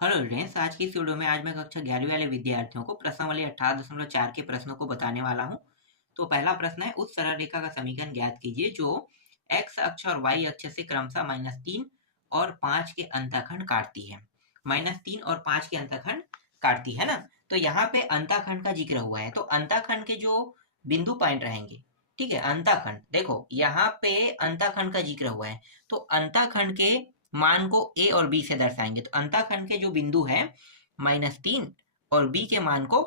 Hello friends, आज की इस वीडियो में आज मैं कक्षा 11वीं वाले विद्यार्थियों को प्रश्नावली 18.4 के प्रश्नों को बताने वाला हूं। तो पहला प्रश्न है, उस सरल रेखा का समीकरण ज्ञात कीजिए जो x अक्ष और y अक्ष से क्रमशः -3 और 5 के अंतःखंड काटती है। -3 और 5 के अंतःखंड काटती है ना। तो यहाँ पे अंतःखंड का जिक्र हुआ है, तो अंतःखंड के जो बिंदु पॉइंट रहेंगे, ठीक है, अंतःखंड देखो यहाँ पे अंतःखंड का जिक्र हुआ है, तो अंतःखंड के मान को ए और बी से दर्शाएंगे। तो अंतःखंड के जो बिंदु है -3 और बी के मान को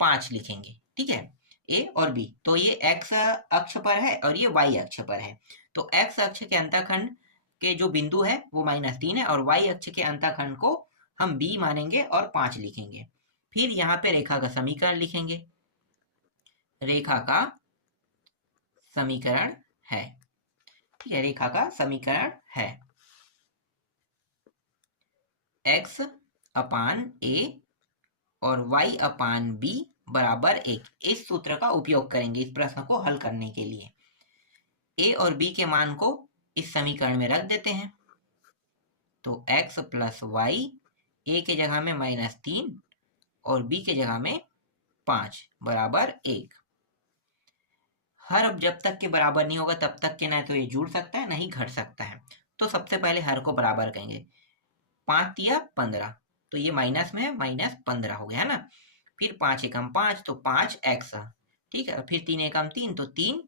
5 लिखेंगे, ठीक है, ए और बी। तो ये एक्स अक्ष पर है और ये वाई अक्ष पर है। तो एक्स अक्ष के अंतःखंड के जो बिंदु है वो -3 है और वाई अक्ष के अंतःखंड को हम बी मानेंगे और 5 लिखेंगे। फिर यहाँ पे रेखा का समीकरण लिखेंगे। रेखा का समीकरण है, ठीक है, रेखा का समीकरण है x अपान a और y अपान b बराबर 1। इस सूत्र का उपयोग करेंगे इस प्रश्न को हल करने के लिए। a और b के मान को इस समीकरण में रख देते हैं। तो x प्लस वाई, a के जगह में -3 और b के जगह में 5 बराबर 1। हर अब जब तक के बराबर नहीं होगा तब तक के ना तो ये जुड़ सकता है ना ही घट सकता है। तो सबसे पहले हर को बराबर करेंगे। 5 या 15, तो ये माइनस में है, -15 हो गया है ना। फिर 5 एकम 5, तो 5x, ठीक है। फिर 3 एकम 3, तो 3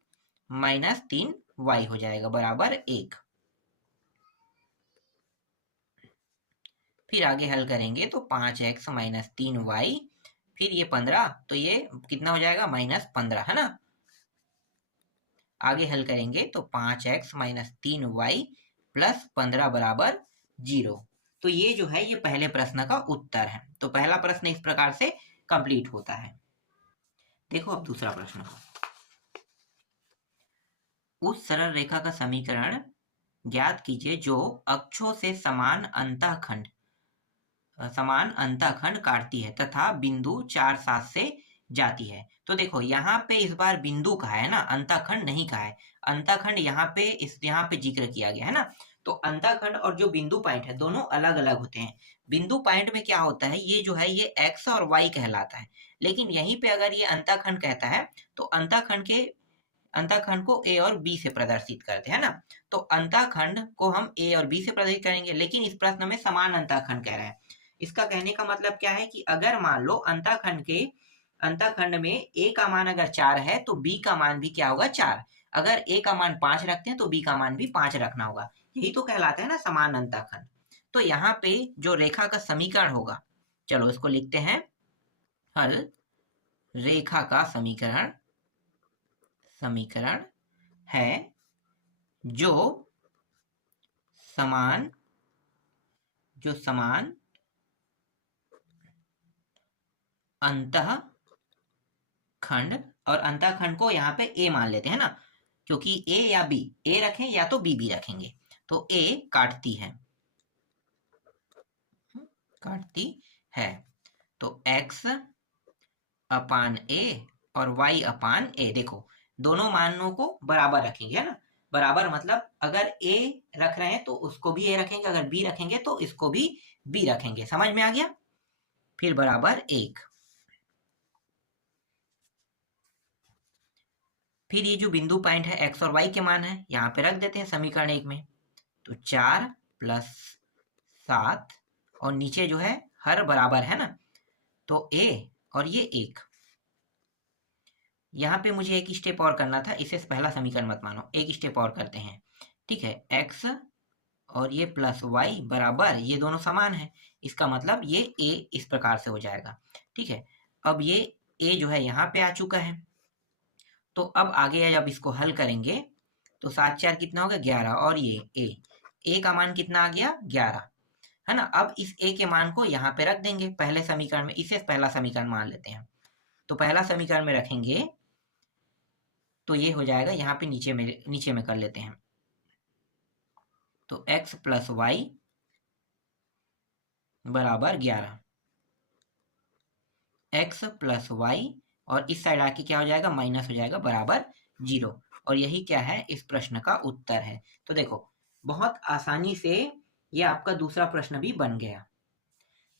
-3y हो जाएगा बराबर 1। फिर आगे हल करेंगे तो 5x -3y, फिर ये 15, तो ये कितना हो जाएगा -15, है ना। आगे हल करेंगे तो 5x -3y प्लस 15 बराबर 0। तो ये जो है ये पहले प्रश्न का उत्तर है। तो पहला प्रश्न इस प्रकार से कंप्लीट होता है। देखो अब दूसरा प्रश्न, उस सरल रेखा का समीकरण ज्ञात कीजिए जो अक्षों से समान अंतःखंड काटती है तथा बिंदु 4 7 से जाती है। तो देखो यहाँ पे इस बार बिंदु कहा है ना, अंतःखंड नहीं कहा है। अंतःखंड यहाँ पे जिक्र किया गया है ना। तो अंतःखंड और जो बिंदु पॉइंट है दोनों अलग अलग होते हैं। बिंदु पॉइंट में क्या होता है, ये जो है ये एक्स और वाई कहलाता है। लेकिन यहीं पे अगर ये अंतःखंड कहता है तो अंतःखंड को ए और बी से प्रदर्शित करते हैं ना। तो अंतःखंड को हम ए और बी से प्रदर्शित करेंगे, लेकिन इस प्रश्न में समान अंतःखंड कह रहा है। इसका कहने का मतलब क्या है कि अगर मान लो अंतःखंड में ए का मान अगर 4 है तो बी का मान भी क्या होगा, 4। अगर ए का मान 5 रखते हैं तो बी का मान भी 5 रखना होगा। यही तो कहलाता है ना समान अंतःखंड। तो यहाँ पे जो रेखा का समीकरण होगा, चलो इसको लिखते हैं हल। रेखा का समीकरण है जो समान अंतःखंड, और अंतःखंड को यहाँ पे ए मान लेते हैं ना, क्योंकि ए या बी, ए रखें या तो बी भी रखेंगे। तो ए काटती है। तो x अपान ए और y अपान ए, देखो दोनों मानों को बराबर रखेंगे, है ना। बराबर मतलब अगर a रख रहे हैं तो उसको भी a रखेंगे, अगर b रखेंगे तो इसको भी b रखेंगे। समझ में आ गया। फिर बराबर 1। फिर ये जो बिंदु पॉइंट है x और y के मान है यहाँ पे रख देते हैं समीकरण 1 में। तो 4 + 7 और नीचे जो है हर बराबर है ना, तो a और ये 1। यहाँ पे मुझे एक स्टेप और करना था, इसे पहला समीकरण मत मानो, एक स्टेप और करते हैं, ठीक है। x और ये प्लस y बराबर, ये दोनों समान है, इसका मतलब ये a इस प्रकार से हो जाएगा, ठीक है। अब ये a जो है यहाँ पे आ चुका है। तो अब आगे जब इसको हल करेंगे तो 7 4 कितना होगा, 11, और ये a का मान कितना आ गया, 11, है ना। अब इस a के मान को यहाँ पे रख देंगे पहले समीकरण में, इसे पहला समीकरण मान लेते हैं। तो पहला समीकरण में रखेंगे तो ये हो जाएगा, यहाँ पे नीचे में कर लेते हैं। तो x + y बराबर 11, x + y, और इस साइड आके क्या हो जाएगा, माइनस हो जाएगा बराबर 0। और यही क्या है, इस प्रश्न का उत्तर है। तो देखो बहुत आसानी से ये आपका दूसरा प्रश्न भी बन गया।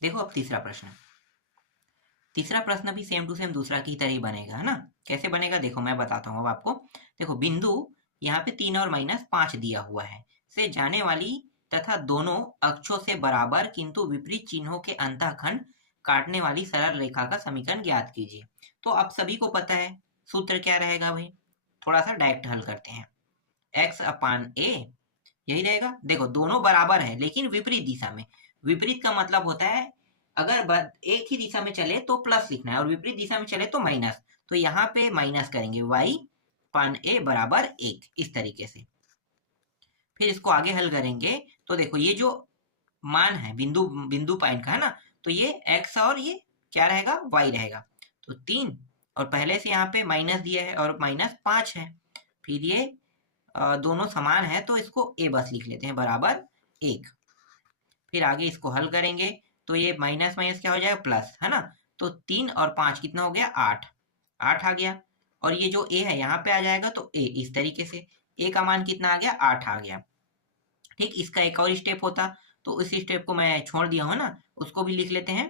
देखो अब तीसरा प्रश्न। तीसरा प्रश्न भी सेम टू सेम दूसरा की तरह ही बनेगा, है ना। कैसे बनेगा देखो मैं बताता हूँ अब आपको। देखो बिंदु यहाँ पे 3 और -5 दिया हुआ है से जाने वाली तथा दोनों अक्षों से बराबर किंतु विपरीत चिन्हों के अंतःखंड काटने वाली सरल रेखा का समीकरण ज्ञात कीजिए। तो आप सभी को पता है सूत्र क्या रहेगा भाई, थोड़ा सा डायरेक्ट हल करते हैं। x/a यही रहेगा। देखो दोनों बराबर है लेकिन विपरीत दिशा में। विपरीत का मतलब होता है अगर एक ही दिशा में चले तो प्लस लिखना है और विपरीत दिशा में चले तो माइनस। तो यहाँ पे माइनस करेंगे y/a बराबर 1 इस तरीके से। फिर इसको आगे हल करेंगे तो देखो ये जो मान है बिंदु बिंदु पॉइंट का, है ना, तो ये x और ये क्या रहेगा y रहेगा। तो 3 और पहले से यहाँ पे माइनस दिया है और -5 है। फिर ये दोनों समान है तो इसको a बस लिख लेते हैं बराबर 1। फिर आगे इसको हल करेंगे तो ये माइनस माइनस क्या हो जाएगा प्लस, है ना। तो 3 और 5 कितना हो गया 8 आ गया। और ये जो a है यहाँ पे आ जाएगा तो a इस तरीके से a का मान कितना आ गया 8 आ गया। ठीक, इसका एक और स्टेप होता तो उस स्टेप को मैं छोड़ दिया हूँ ना, उसको भी लिख लेते हैं।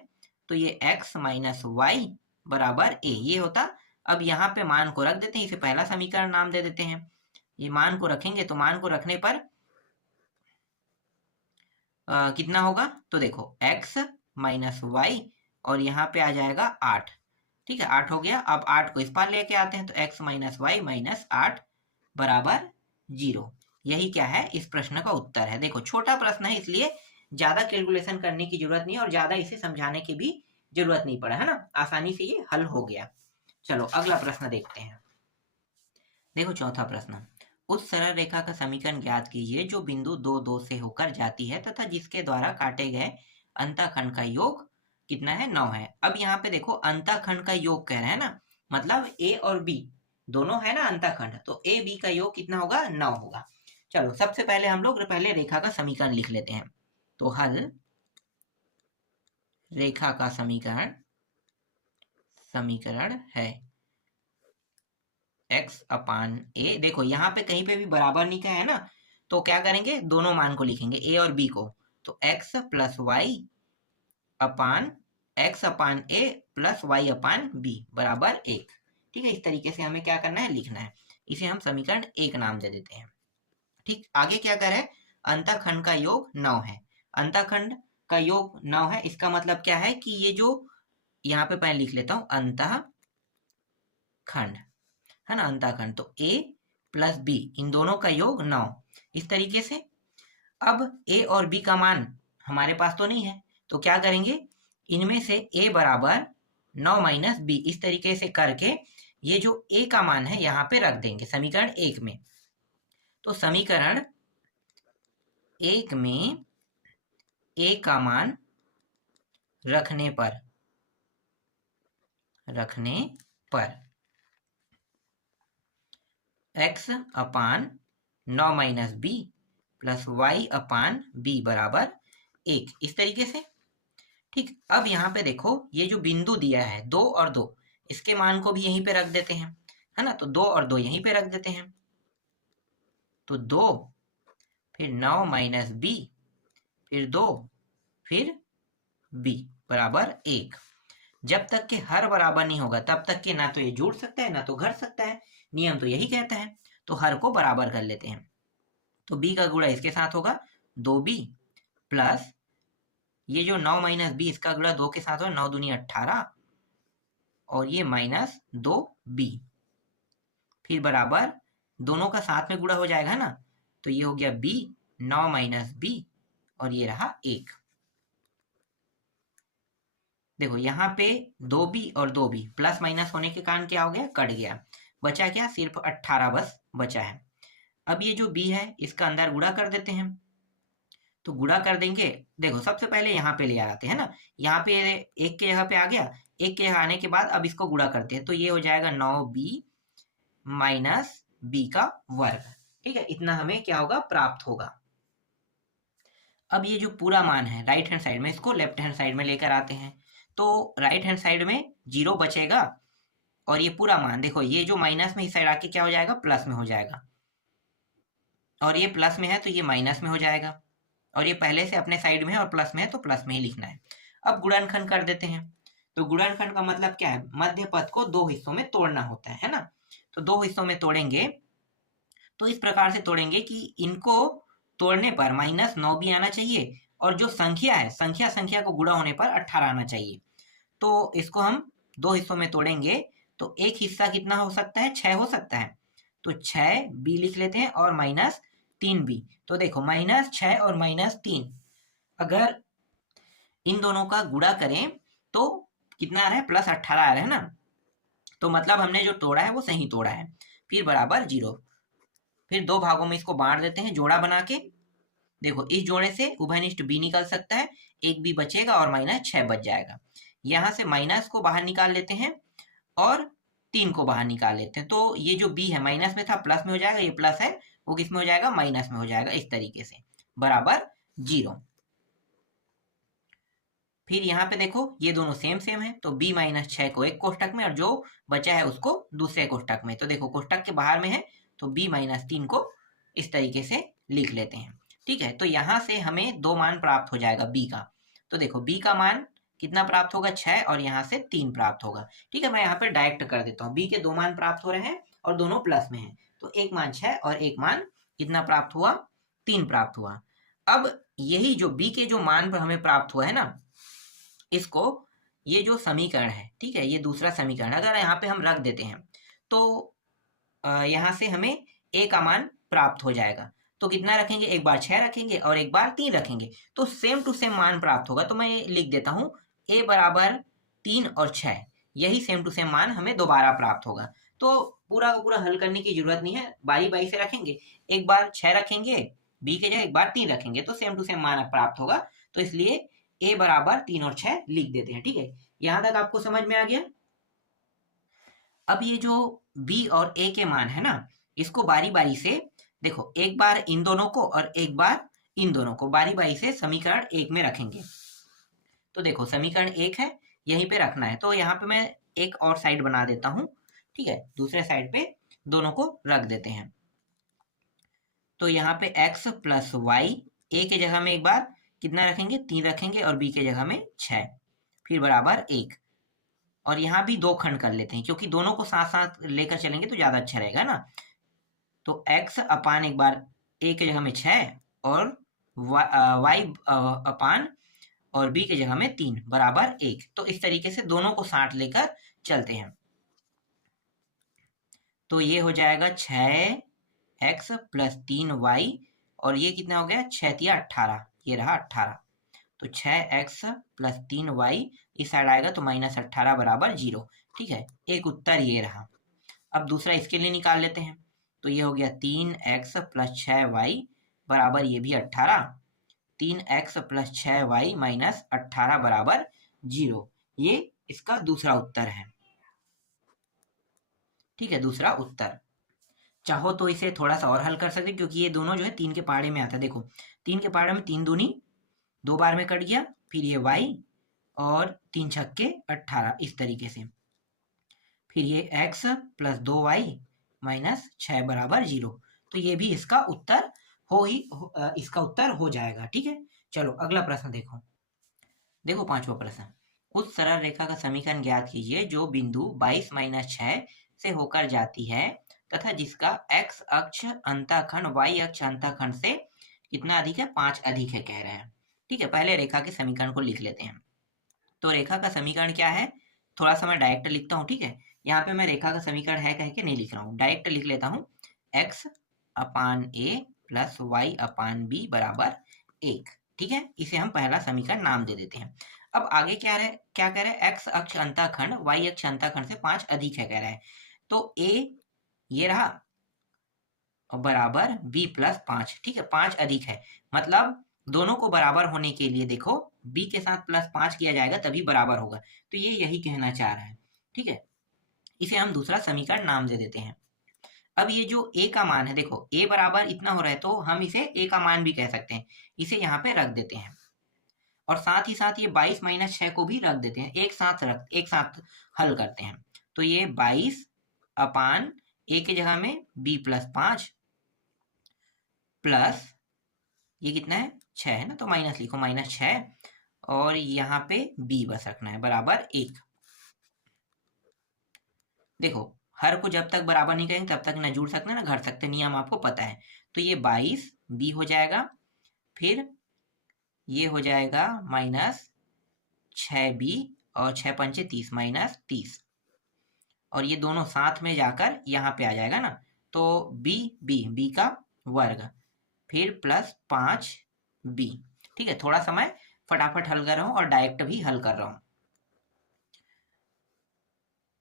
तो ये x माइनस वाई बराबर a ये होता। अब यहाँ पे मान को रख देते हैं, इसे पहला समीकरण नाम दे देते हैं। ये मान को रखेंगे तो मान को रखने पर कितना होगा तो देखो x माइनस वाई और यहाँ पे आ जाएगा 8। ठीक है 8 हो गया। अब 8 को इस पार लेके आते हैं तो x माइनस वाई माइनस 8 बराबर 0। यही क्या है इस प्रश्न का उत्तर है। देखो छोटा प्रश्न है इसलिए ज्यादा कैलकुलेशन करने की जरूरत नहीं और ज्यादा इसे समझाने की भी जरूरत नहीं पड़ा, है ना, आसानी से ये हल हो गया। चलो अगला प्रश्न देखते हैं। देखो चौथा प्रश्न, उस सरल रेखा का समीकरण ज्ञात कीजिए जो बिंदु 2 से होकर जाती है तथा जिसके द्वारा काटे गए अंतःखंड का योग कितना है 9 है। अब यहाँ पे देखो अंतःखंड का योग कह रहे हैं ना, मतलब a और b दोनों है ना अंतःखंड, तो a b का योग कितना होगा 9 होगा। चलो सबसे पहले हम लोग पहले रेखा का समीकरण लिख लेते हैं। तो हल रेखा का समीकरण है x/a। देखो यहाँ पे कहीं पे भी बराबर नहीं का है ना, तो क्या करेंगे दोनों मान को लिखेंगे a और b को। तो x प्लस वाई अपान x/a प्लस y/b बराबर 1। ठीक है, इस तरीके से हमें क्या करना है लिखना है। इसे हम समीकरण 1 नाम दे देते हैं। ठीक, आगे क्या करें अंतःखंड का योग 9 है। अंतःखंड का योग 9 है, इसका मतलब क्या है कि ये जो यहाँ पे पहले लिख लेता हूँ अंतःखंड, है ना, अंतःखंड। तो a प्लस b इन दोनों का योग 9 इस तरीके से। अब a और b का मान हमारे पास तो नहीं है तो क्या करेंगे इनमें से a बराबर 9 माइनस b इस तरीके से करके ये जो a का मान है यहाँ पे रख देंगे समीकरण 1 में। तो समीकरण 1 में a का मान रखने पर x/9 minus b plus y/b बराबर 1 इस तरीके से। ठीक, अब यहाँ पे देखो ये जो बिंदु दिया है 2 और 2 इसके मान को भी यहीं पे रख देते हैं, है ना। तो 2 और 2 यहीं पे रख देते हैं। तो 2 फिर 9 माइनस b फिर 2 फिर b बराबर 1। जब तक के हर बराबर नहीं होगा तब तक के ना तो ये जुड़ सकता है ना तो घट सकता है, नियम तो यही कहता है। तो हर को बराबर कर लेते हैं। तो b का गुणा इसके साथ होगा 2b प्लस ये जो 9 माइनस b इसका गुणा 2 के साथ होगा 9 दूनी 18 और ये माइनस 2b फिर बराबर दोनों का साथ में गुणा हो जाएगा ना, तो ये हो गया b 9 माइनस b और ये रहा 1। देखो यहाँ पे 2b और 2b प्लस माइनस होने के कारण क्या हो गया कट गया, बचा क्या सिर्फ 18 बस बचा है। अब ये जो b है इसका अंदर गुणा कर देते हैं। तो गुणा कर देंगे, देखो सबसे पहले यहाँ पे ले आते हैं ना, यहाँ पे एक के जगह पे आ गया, एक के जगह आने के बाद अब इसको गुणा करते हैं तो ये हो जाएगा 9b माइनस b का वर्ग। ठीक है, इतना हमें क्या होगा प्राप्त होगा। अब ये जो पूरा मान है राइट हैंड साइड में इसको लेफ्ट हैंड साइड में लेकर आते हैं तो राइट हैंड साइड में 0 बचेगा और ये पूरा मान देखो ये जो माइनस में इस साइड आके क्या हो जाएगा प्लस में हो जाएगा और ये प्लस में है तो ये माइनस में हो जाएगा और ये पहले से अपने साइड में है और प्लस में है तो प्लस में ही लिखना है। अब गुणनखंड कर देते हैं। तो गुणनखंड का मतलब क्या है, मध्य पद को दो हिस्सों में तोड़ना होता है ना। तो दो हिस्सों में तोड़ेंगे तो इस प्रकार से तोड़ेंगे कि इनको तोड़ने पर -9 भी आना चाहिए और जो संख्या है संख्या को गुणा होने पर 18 आना चाहिए। तो इसको हम दो हिस्सों में तोड़ेंगे तो एक हिस्सा कितना हो सकता है, 6 हो सकता है। तो 6 बी लिख लेते हैं और -3 बी। तो देखो -6 और -3 अगर इन दोनों का गुणा करें तो कितना आ रहा है, +18 आ रहा है ना। तो मतलब हमने जो तोड़ा है वो सही तोड़ा है। फिर बराबर 0। फिर दो भागों में इसको बांट देते हैं जोड़ा बना के। देखो इस जोड़े से उभयनिष्ठ बी निकल सकता है, एक बी बचेगा और -6 बच जाएगा। यहाँ से माइनस को बाहर निकाल लेते हैं और 3 को बाहर निकाल लेते हैं। तो ये जो बी है माइनस में था प्लस में हो जाएगा, ये प्लस है वो किस में हो जाएगा, माइनस में हो जाएगा, इस तरीके से बराबर 0। फिर यहाँ पे देखो ये दोनों सेम सेम है तो b -6 को एक कोष्टक में और जो बचा है उसको दूसरे कोष्टक में। तो देखो कोष्टक के बाहर में है तो b -3 को इस तरीके से लिख लेते हैं। ठीक है, तो यहाँ से हमें दो मान प्राप्त हो जाएगा b का। तो देखो b का मान कितना प्राप्त होगा, 6 और यहाँ से 3 प्राप्त होगा। ठीक है, मैं यहाँ पे डायरेक्ट कर देता हूँ। b के दो मान प्राप्त हो रहे हैं और दोनों प्लस में है तो एक मान 6 और एक मान कितना प्राप्त हुआ, 3 प्राप्त हुआ। अब यही जो b के जो मान पर हमें प्राप्त हुआ है ना, इसको ये जो समीकरण है, ठीक है, ये दूसरा समीकरण अगर यहाँ पे हम रख देते हैं तो यहाँ से हमें a का मान प्राप्त हो जाएगा। तो कितना रखेंगे, एक बार 6 रखेंगे और एक बार 3 रखेंगे तो सेम टू सेम मान प्राप्त होगा। तो मैं लिख देता हूँ a बराबर 3 और 6, यही सेम टू सेम मान हमें दोबारा प्राप्त होगा। तो पूरा का पूरा हल करने की जरूरत नहीं है, बारी बारी से रखेंगे। एक बार 6 रखेंगे b के जगह, एक बार 3 रखेंगे तो सेम टू सेम मान प्राप्त होगा। तो इसलिए a बराबर 3 और 6 लिख देते हैं। ठीक है, यहां तक आपको समझ में आ गया। अब ये जो b और a के मान है ना, इसको बारी बारी से देखो, एक बार इन दोनों को और एक बार इन दोनों को बारी बारी से समीकरण 1 में रखेंगे। तो देखो समीकरण 1 है, यहीं पे रखना है। तो यहाँ पे मैं एक और साइड बना देता हूँ। ठीक है, दूसरे साइड पे दोनों को रख देते हैं। तो यहाँ पे x प्लस वाई, a के जगह में एक बार कितना रखेंगे, 3 रखेंगे और b के जगह में 6, फिर बराबर 1। और यहाँ भी दो खंड कर लेते हैं क्योंकि दोनों को साथ साथ लेकर चलेंगे तो ज्यादा अच्छा रहेगा ना। तो x अपान एक बार a के जगह में 6 और y अपान और b के जगह में 3 बराबर 1। तो इस तरीके से दोनों को साथ लेकर चलते हैं। तो ये हो जाएगा 6x प्लस 3y और ये कितना हो गया, 6 तिया 18, ये रहा 18। तो 6x प्लस 3y इस साइड आएगा तो -18 बराबर 0। ठीक है, एक उत्तर ये रहा। अब दूसरा इसके लिए निकाल लेते हैं। तो ये हो गया 3x प्लस 6y बराबर ये भी 18। 3x प्लस 6y माइनस 18 बराबर 0। ये इसका दूसरा उत्तर है। ठीक है, दूसरा उत्तर। चाहो तो इसे थोड़ा सा और हल कर सकते क्योंकि ये दोनों जो है 3 के पहाड़े में आता है। देखो 3 के पहाड़े में 3 दूनी 2 बार में कट गया, फिर ये y और 3 छक्के 18 इस तरीके से, फिर ये x प्लस 2y माइनस 6 बराबर 0। तो ये भी इसका उत्तर इसका उत्तर हो जाएगा। ठीक है, चलो अगला प्रश्न देखो। देखो पांचवा प्रश्न, उस सरल रेखा का समीकरण ज्ञात कीजिए जो बिंदु 22 - 6 से होकर जाती है तथा जिसका x अक्ष अंतःखंड y अक्ष अंतःखंड से कितना अधिक है, 5 अधिक है कह रहे हैं। ठीक है, पहले रेखा के समीकरण को लिख लेते हैं। तो रेखा का समीकरण क्या है, थोड़ा सा मैं डायरेक्ट लिखता हूँ। ठीक है, यहाँ पे मैं रेखा का समीकरण है कह के नहीं लिख रहा हूँ, डायरेक्ट लिख लेता हूँ। x upon a plus y upon b बराबर 1। ठीक है, इसे हम पहला समीकरण नाम दे देते हैं। अब आगे क्या कह रहे हैं, x अक्ष अंतःखंड y अक्ष अंतःखंड से 5 अधिक है कह रहा है। तो a ये रहा बराबर b प्लस 5। ठीक है, 5 अधिक है मतलब दोनों को बराबर होने के लिए देखो b के साथ +5 किया जाएगा तभी बराबर होगा। तो ये यही कहना चाह रहा है। ठीक है, इसे हम दूसरा समीकरण नाम दे देते हैं। अब ये जो a का मान है, देखो a बराबर इतना हो रहा है तो हम इसे a का मान भी कह सकते हैं। इसे यहाँ पे रख देते हैं और साथ ही साथ ये 22 - 6 को भी रख देते हैं, एक साथ हल करते हैं। तो ये 22 अपान a के जगह में b प्लस 5 प्लस ये कितना है, 6 है ना, तो माइनस लिखो, -6 और यहाँ पे b बस रखना है बराबर 1। देखो हर को जब तक बराबर नहीं करेंगे तब तक ना जुड़ सकते ना घट सकते, नियम आपको पता है। तो ये 22 b हो जाएगा, फिर ये हो जाएगा माइनस 6b और 6 पंचे 30 माइनस 30, और ये दोनों साथ में जाकर यहाँ पे आ जाएगा ना, तो b का वर्ग फिर प्लस 5b। ठीक है, थोड़ा समय फटाफट हल कर रहा हूँ और डायरेक्ट भी हल कर रहा हूँ।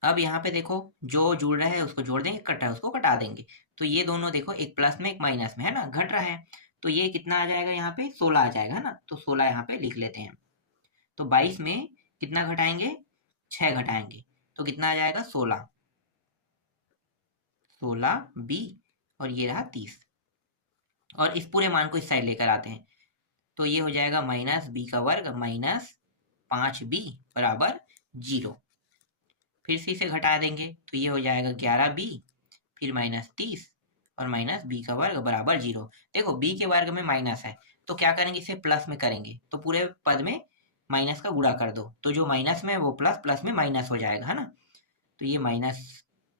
अब यहाँ पे देखो जो जुड़ रहा है उसको जोड़ देंगे, कट रहा है उसको कटा देंगे। तो ये दोनों देखो एक प्लस में एक माइनस में है ना, घट रहा है। तो ये कितना आ जाएगा यहाँ पे 16 आ जाएगा ना, तो 16 यहाँ पे लिख लेते हैं। तो 22 में कितना घटाएंगे, 6 घटाएंगे, तो कितना आ जाएगा 16 b और ये रहा 30। और इस पूरे मान को इस साइड लेकर आते हैं, तो ये हो जाएगा माइनस b का वर्ग माइनस 5b बराबर 0। फिर से इसे घटा देंगे तो ये हो जाएगा 11b फिर माइनस 30 और माइनस b का वर्ग बराबर 0। देखो b के वर्ग में माइनस है तो क्या करेंगे, इसे प्लस में करेंगे, तो पूरे पद में माइनस का गुणा कर दो, तो जो माइनस में है वो प्लस, प्लस में माइनस हो जाएगा है ना। तो ये माइनस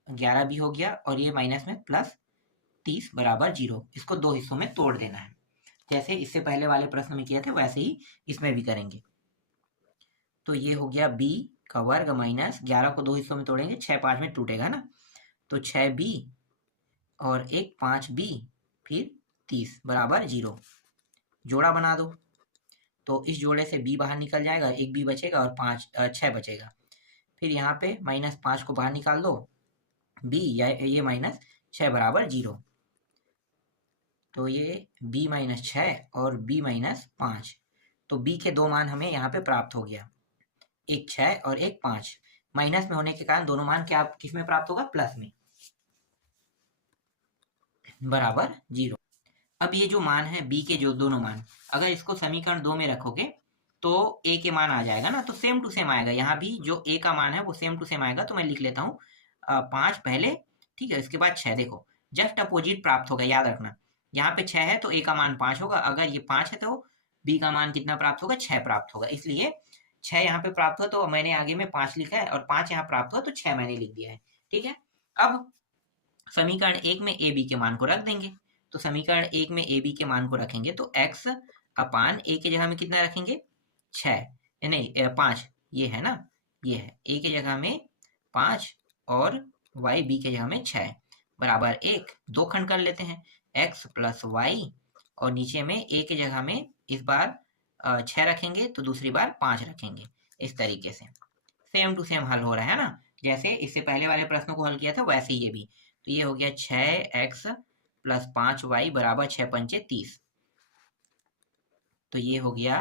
11b हो गया और ये माइनस में प्लस 30 बराबर 0। इसको दो हिस्सों में तोड़ देना है, जैसे इससे पहले वाले प्रश्न में किए थे वैसे ही इसमें भी करेंगे। तो ये हो गया b का वर्ग माइनस 11 को दो हिस्सों में तोड़ेंगे, 6 5 में टूटेगा ना, तो 6b और एक 5b फिर 30 बराबर 0। जोड़ा बना दो, तो इस जोड़े से b बाहर निकल जाएगा, एक b बचेगा और 6 बचेगा। फिर यहाँ पे माइनस 5 को बाहर निकाल दो, b या ये माइनस 6 बराबर 0। तो ये b माइनस 6 और b माइनस 5, तो b के दो मान हमें यहाँ पे प्राप्त हो गया, एक 6 और एक 5। माइनस में होने के कारण दोनों मान क्या किस में प्राप्त होगा, प्लस में, बराबर 0। अब ये जो मान है b के जो दोनों मान, अगर इसको समीकरण 2 में रखोगे तो a के मान आ जाएगा ना, तो सेम टू सेम आएगा। यहाँ भी जो a का मान है वो सेम टू सेम आएगा, तो मैं लिख लेता हूँ 5 पहले, ठीक है, इसके बाद 6। देखो जस्ट अपोजिट प्राप्त होगा, याद रखना, यहाँ पे 6 है तो a का मान 5 होगा, अगर ये 5 है तो b का मान कितना प्राप्त होगा, 6 प्राप्त होगा। इसलिए 6 यहाँ पे प्राप्त हुआ तो मैंने आगे में 5 लिखा है, और 5 यहाँ प्राप्त हुआ तो 6 मैंने लिख दिया है। ठीक है, अब समीकरण 1 में a b के मान को रख देंगे। तो समीकरण 1 में a b के मान को रखेंगे तो x अपान a के जगह में कितना रखेंगे, 6 नहीं 5, ये है ना, ये है a के जगह में 5 और y b के जगह में 6 बराबर 1। दो खंड कर लेते हैं, x प्लस वाई, और नीचे में a के जगह में इस बार 6 रखेंगे तो दूसरी बार 5 रखेंगे। इस तरीके से सेम टू सेम हल हो रहा है ना, जैसे इससे पहले वाले प्रश्नों को हल किया था वैसे ही ये भी। तो ये हो गया 6x प्लस 5y बराबर 6 पंचे 30। तो ये हो गया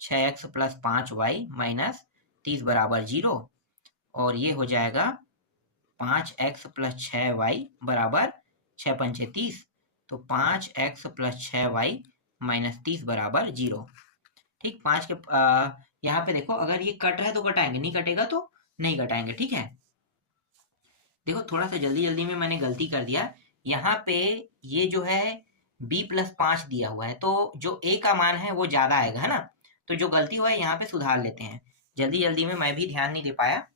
6x प्लस 5y माइनस 30 बराबर 0, और ये हो जाएगा 5x प्लस 6y बराबर 6 पंचे 30। तो 5x प्लस 6y माइनस 30 बराबर 0। ठीक, 5 के यहाँ पे देखो अगर ये कट रहा है तो कटाएंगे, नहीं कटेगा तो नहीं कटाएंगे। ठीक है, देखो थोड़ा सा जल्दी जल्दी में मैंने गलती कर दिया, यहाँ पे ये जो है b प्लस 5 दिया हुआ है, तो जो a का मान है वो ज्यादा आएगा है ना, तो जो गलती हुआ है यहाँ पे सुधार लेते हैं। जल्दी जल्दी में मैं भी ध्यान नहीं दे पाया।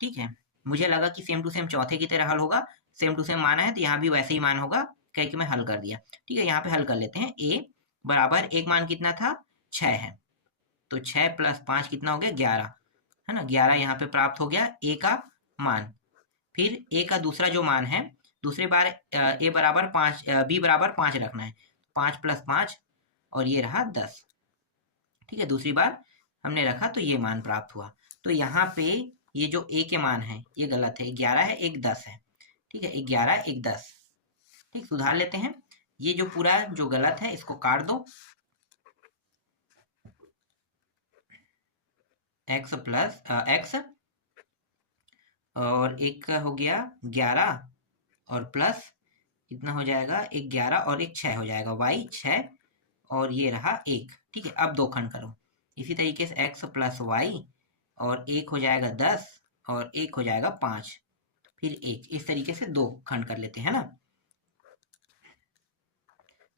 ठीक है, मुझे लगा कि सेम टू सेम चौथे की तरह हल होगा, सेम टू सेम मान है तो यहाँ भी वैसे ही मान होगा, कह के मैं हल कर दिया। ठीक है, यहाँ पे हल कर लेते हैं। a बराबर एक मान कितना था, 6 है, तो 6 प्लस 5 कितना हो गया, 11 है ना, 11 यहाँ पे प्राप्त हो गया a का मान। फिर a का दूसरा जो मान है, दूसरी बार a बराबर 5 b बराबर 5 रखना है, 5 प्लस 5 और ये रहा 10। ठीक है, दूसरी बार हमने रखा तो ये मान प्राप्त हुआ। तो यहाँ पे ये जो a के मान है ये गलत है, 11 है एक 10 है। ठीक है, 11 एक 10। ठीक, सुधार लेते हैं, ये जो पूरा जो गलत है इसको काट दो, x प्लस x और एक हो गया 11 और प्लस कितना हो जाएगा, एक 11 और एक 6 हो जाएगा, y 6 और ये रहा 1। ठीक है, अब दो खंड करो, इसी तरीके से x प्लस वाई और एक हो जाएगा 10 और एक हो जाएगा 5 फिर 1, इस तरीके से दो खंड कर लेते हैं ना।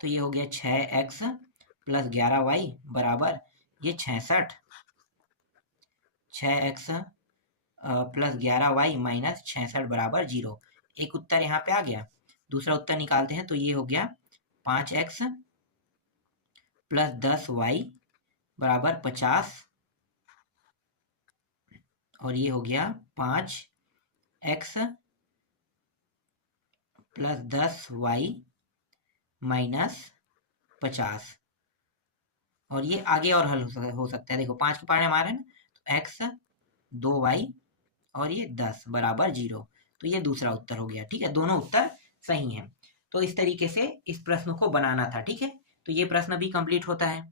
तो ये हो गया 6x प्लस 11y बराबर ये 66 6x प्लस 11y माइनस 66 बराबर 0। एक उत्तर यहाँ पे आ गया। दूसरा उत्तर निकालते हैं तो ये हो गया 5x प्लस 10y बराबर 50 और ये हो गया 5x प्लस 10y माइनस 50 और ये आगे और हल हो सकता है। देखो 5 के पार्ट हमारे ना तो x 2y और ये 10 बराबर 0। तो ये दूसरा उत्तर हो गया। ठीक है, दोनों उत्तर सही हैं। तो इस तरीके से इस प्रश्न को बनाना था। ठीक है, तो ये प्रश्न भी कंप्लीट होता है।